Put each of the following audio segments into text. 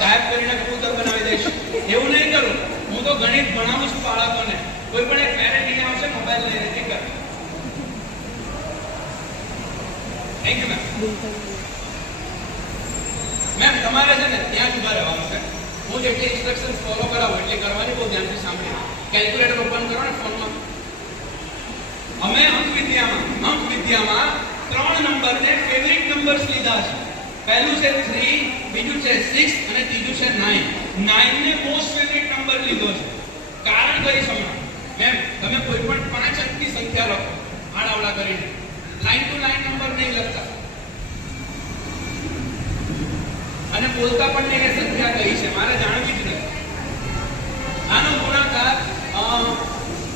ગાયબ કરીને કબૂતર બનાવી દઈશ. એવું નહીં કરું. હું તો ગણિત ભણાવું છું બાળકોને. કોઈ પણ એક પેરેન્ટ અહીંયા આવશે મોબાઈલ લઈને, ઠીક છે? Thank you ma'am. મેમ તમારે છે ને ત્યાં જ ઉભા રહેવાનું છે. હું જેટલી ઇન્સ્ટ્રક્શન્સ ફોલો કરાવું એટલે કરવાની, બહુ ધ્યાનથી સાંભળી. કેલ્ક્યુલેટર ઓપન કરો ને ફોનમાં. અમે અંક વિદ્યામાં 3 નંબરને ફેવરિટ નંબર્સ લીધા છે. પહેલું છે 3, બીજું છે 6 અને ત્રીજું છે 9. 9 ને મોસ્ટ ફેવરિટ નંબર લીધો છે. કારણ કરી સમજો મેમ, તમે કોઈ પણ 5 અંકની સંખ્યા લખો આડાવડા કરીને, લાઈન ટુ લાઈન નંબર નહીં લખતા અને બોલતા પણ નહીં કે સંખ્યા કઈ છે, મારે જાણવી જ નથી. આનો ગુણાકાર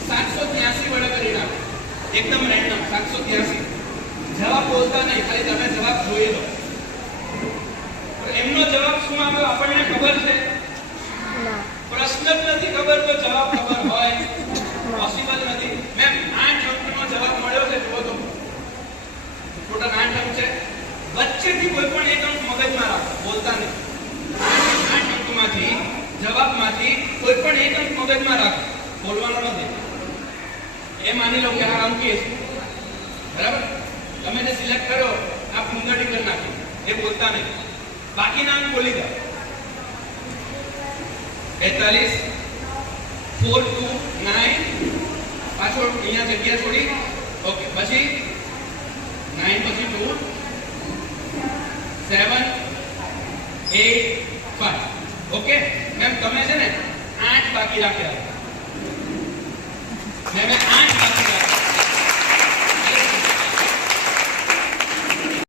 783 વડે કરી નાખો. એકદમ રેન્ડમ 783. જવાબ બોલતા નહીં, ખાલી તમે જવાબ જોઈ લો. એમનો જવાબ શું આવ્યો આપણને ખબર છે? પ્રશ્ન જ નથી ખબર તો જવાબ ખબર હોય પોસિબલ નથી. મેમ 8 અંકનો જવાબ મળ્યો છે, જુઓ તો ટોટલ 8 અંક છે. વચ્ચેથી કોઈ પણ એક અંક મગજમાં રાખો, બોલતા નહીં. 8 અંકમાંથી જવાબમાંથી કોઈ પણ એક અંક મગજમાં રાખો, બોલવાનો નથી. એ માની લો કે આ અંક છે, બરાબર? તમે જે સિલેક્ટ કર્યો આ પૂંગડી કરી નાખી, એ બોલતા નહીં. બાકીના અંક બોલી દો. 43 4 2 9 પાછળ અહીંયા જગ્યા છોડી. ઓકે, પછી 9 પછી 2 7 8 5. ઓકે મેમ, તમે છે ને 8 બાકી રાખ્યા. મેં 8 બાકી